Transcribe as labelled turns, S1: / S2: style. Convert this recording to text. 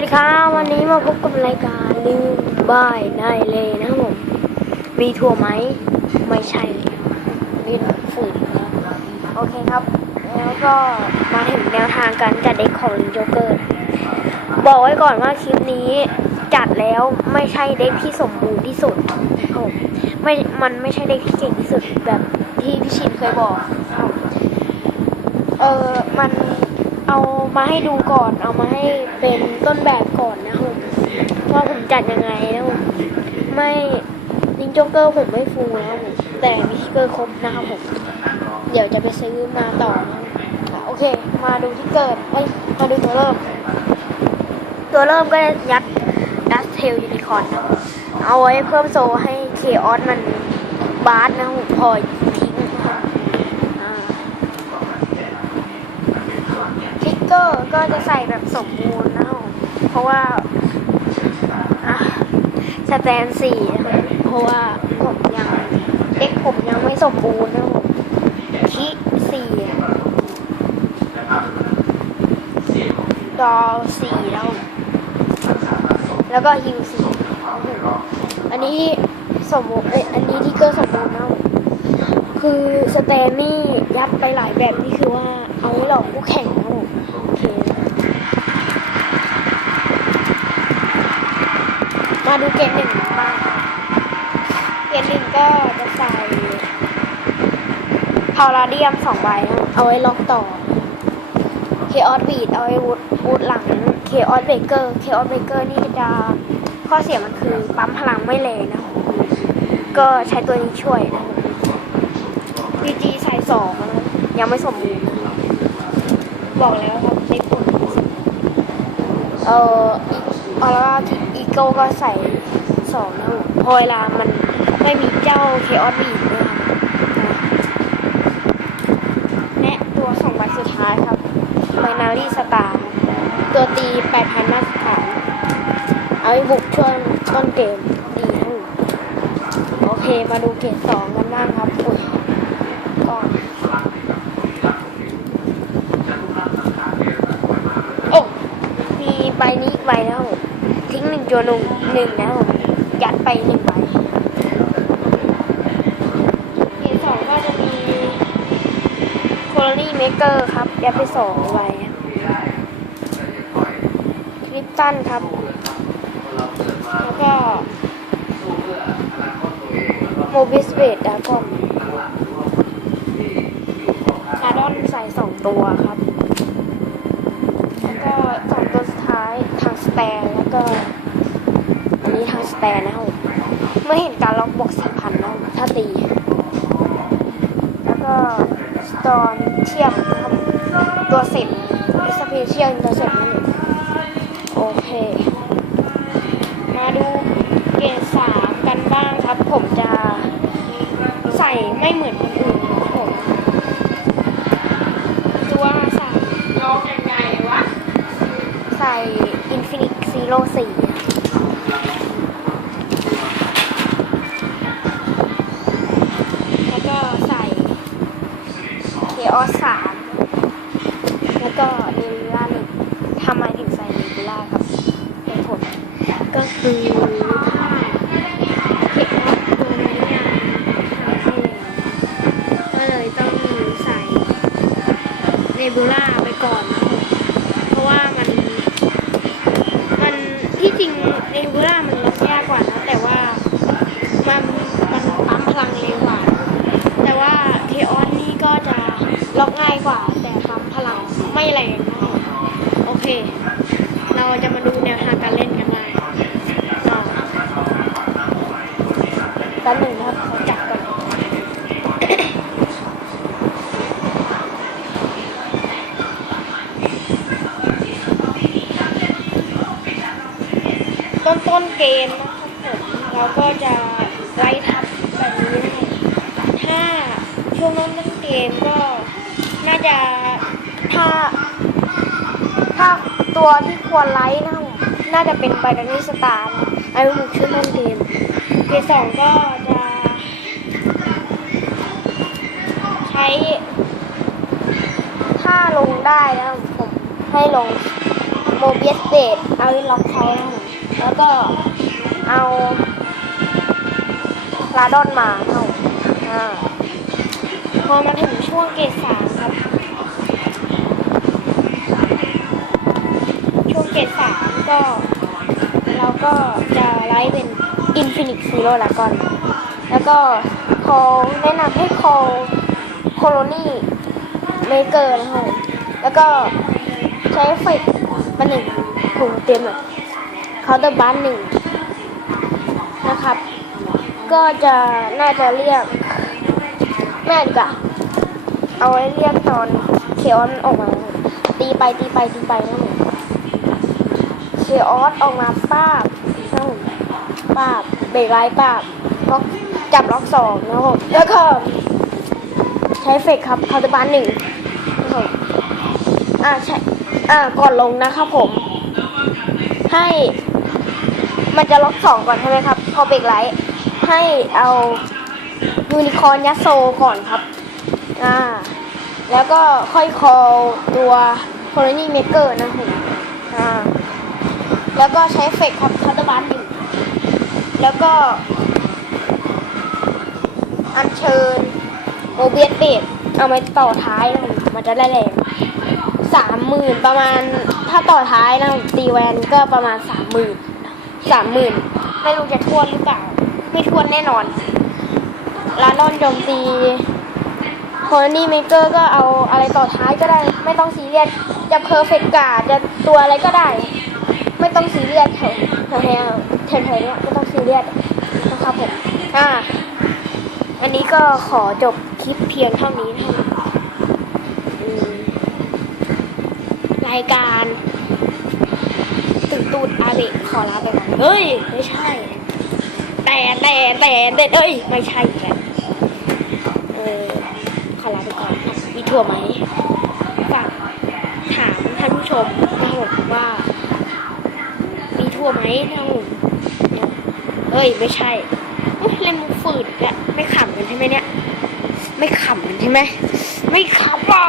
S1: วัสดีครับวันนี้มาพบกับรายการลืมบ้ายได้เลยนะครับผมมีทัวร์ไหมไม่ใช่มีฝืนโอเคครับ แล้วก็มาถึงแนวทางการจัดเด็กของลิงโจเกอร์ บอกไว้ก่อนว่าคลิปนี้จัดแล้วไม่ใช่เด็กที่สมบูรณ์ที่สุดผมไม่มันไม่ใช่เด็กที่เก่งที่สุดแบบที่พี่ชินเคยบอก เออมัน เอามาให้ดูก่อน เอามาให้เป็นต้นแบบก่อนนะครับผมว่าผมจัดยังไงนะผมไม่ลิงโจ๊กเกอร์ผมไม่ฟูนะครับผมแต่มีทิกเกอร์ครบนะครับผมเดี๋ยวจะไปซื้อมาต่อนะโอเค มาดูที่เกิดเอ้ยมาดูตัวเริ่ม ตัวเริ่มก็ยัดดัสเทลยูนิคอร์นเอาไว้เพิ่มโซให้เคออสมันบาสนะผมพอทิ้งนะครับอ่า ทิ ก็จะใส่แบบสมบูรณ์นะครับเพราะว่าสแตนสี่เพราะว่าผมยังเด็กผมยังไม่สมบูรณ์นะครับผมคิสี่ดอสี่แล้ว แล้วก็ฮิวสี่อันนี้สมบูรณ์เอออันนี้ทิกเกอร์สมบูรณ์นะคือสแตนนี่ยัดไปหลายแบบนี่คือว่า เอาไว้หลอกคู่แข่งนะผมโอเค มาดูเกมหนึ่งบ้างเกมหนึ่งก็จะใส่พาวลาเดียมสองใบนะเอาไว้ล็อกต่อเคออสบีดเอาไว้วูดวูดหลังเคออสเบเกอร์เคออสเบเกอร์นี่จะข้อเสียมันคือปั๊มพลังไม่แรงนะก็ใช้ตัวนี้ช่วยนะดีจีใส่สองยังไม่สมบูรณ์ บอกแล้วครับในผลเอ่อออร่าอีโก้ก็ใส่สองนะครับพอเวลามันไม่มีเจ้าเคออสบีดนะครับแนะตัวสองใบสุดท้ายครับไบนารีสตาร์ตัวตีแปดพันมาตรฐานเอาไว้บุกช่วงต้นเกมดีทั้งโอเคมาดูเกมสองกันบ้างครับอุ้ย ก่อนโอ้มี ใบนี้อีกใบแล้วผมทิ้งหนึ่งจวนหนึ่งหนึ่งแล้วผมยัดไปหนึ่งใบเกมสองก็จะมีโคลนี่เมเกอร์ครับยัดไปสองใบคลิปตันครับ แล้วก็โมบิสเบดดากอนอาดอนใส่สองตัวครับ แล้วก็สองตัวสุดท้ายทางสแตนแล้วก็ อันนี้ทางสแตนนะครับเมื่อเห็นการล็อกบอกสี่พันนะถ้าตี แล้วก็สตอนเทียมนะครับตัวสิบสเปเชียลตัวสิบนั่นโอเค มาดูเกรดสามกันบ้างครับ ผมจะใส่ไม่เหมือนคน โล4แล้วก็ใส่ Chaos 3แล้วก็ Nebula 1ทำไมถึงใส่ Nebula ครับเหตุผลก็คือถ้า Chaos ตัวนี้ยังทำให้ก็เลยต้องใส่ เนบูล่าไปก่อนนะเพราะว่ามัน มัน ที่จริงเนบูล่ามันล็อกยากกว่านะ แต่ว่ามันมันปั๊มพลังเร็วกว่า แต่ว่าเทออนนี่ก็จะล็อกง่ายกว่า แต่ปั๊มพลังไม่แรงโอเค เราจะมาดูแนวทางการเล่นกันได้อ่าแป๊บหนึ่งนะครับขอจับก่อน ต้นเกมนะครับผมเราก็จะไล่ทับแบบนี้ครับถ้าช่วงต้นต้นเกมก็น่าจะถ้า ถ้าตัวที่ควรไลท์นะครับผมน่าจะเป็นไบรอนี่สตาร์ไอ้บุกช่วงต้นเกมเกมสองก็จะ ใช้ถ้าลงได้แล้วผมให้ลงโมเบียสเบดเอาไว้ล็อกเขานะครับผม แล้วก็เอาลาดอนมาครับผมอ่าพอมาถึงช่วงเกรดสามครับ ช่วงเกรดสามก็ เราก็จะไลฟ์เป็น Infinite Zero ละก่อน แล้วก็ขอแนะนำให้ call Colony Maker นะครับแล้วก็ใช้ไฟมาหนึ่งถุงเต็มแบบ เคาน์เตอร์บันหนึ่งนะครับ ก็จะน่าจะเรียกแม่กว่าเอาไว้เรียกตอนเคออนออกมา ตีไปตีไปตีไปนะผมเคออสออกมาป้าบนะผมป้าบเบรกไลท์ป้าบล็อกจับล็อกสองนะครับ แล้วก็ใช้เฟกครับคาร์ดบานหนึ่งนะครับอ่าใช่อ่าก่อนลงนะครับผม ให้ มันจะล็อกสองก่อนใช่ไหมครับ พอเบรกไลท์ให้เอายูนิคอร์นยัดโซก่อนครับ อ่า แล้วก็ค่อยคอลตัวโคลนีเมเกอร์นะครับผมอ่า แล้วก็ใช้เฟกครับคาร์ดบานหนึ่งแล้วก็ อัญเชิญโมเบียสเบดเอามาต่อท้ายนะมันจะได้แรงสามหมื่นประมาณถ้าต่อท้ายนะตีแวนก็ประมาณสามหมื่น สามหมื่นไม่รู้จะทวนหรือเปล่า ไม่ทวนแน่นอนลาดอนโจมตีโคนี่เมเกอร์ก็เอาอะไรต่อท้ายก็ได้ ไม่ต้องซีเรียสจะเพอร์เฟกต์การ์ดจะตัวอะไรก็ได้ ไม่ต้องซีเรียสแถวแถวแถวแถวเนี้ยไม่ต้องซีเรียสนะครับผมอ่าอันนี้ก็ขอจบคลิปเพียงเท่านี้นะครับรายการ ตูดอาเบะขอลาไปก่อนเฮ้ย ไม่ใช่ แต่แต่แต่แต่เอ้ย ไม่ใช่แล้วเออขอลาไปก่อนมีถั่วไหมฝากถามท่านผู้ชมนะครับผมว่า มีทั่วไหมนะผมเฮ้ย ไม่ใช่อุ๊ยเล่นมุกฝืดอีกแล้วไม่ขำกันใช่ไหมเนี่ย ไม่ขำกันใช่ไหม ไม่ขำอะ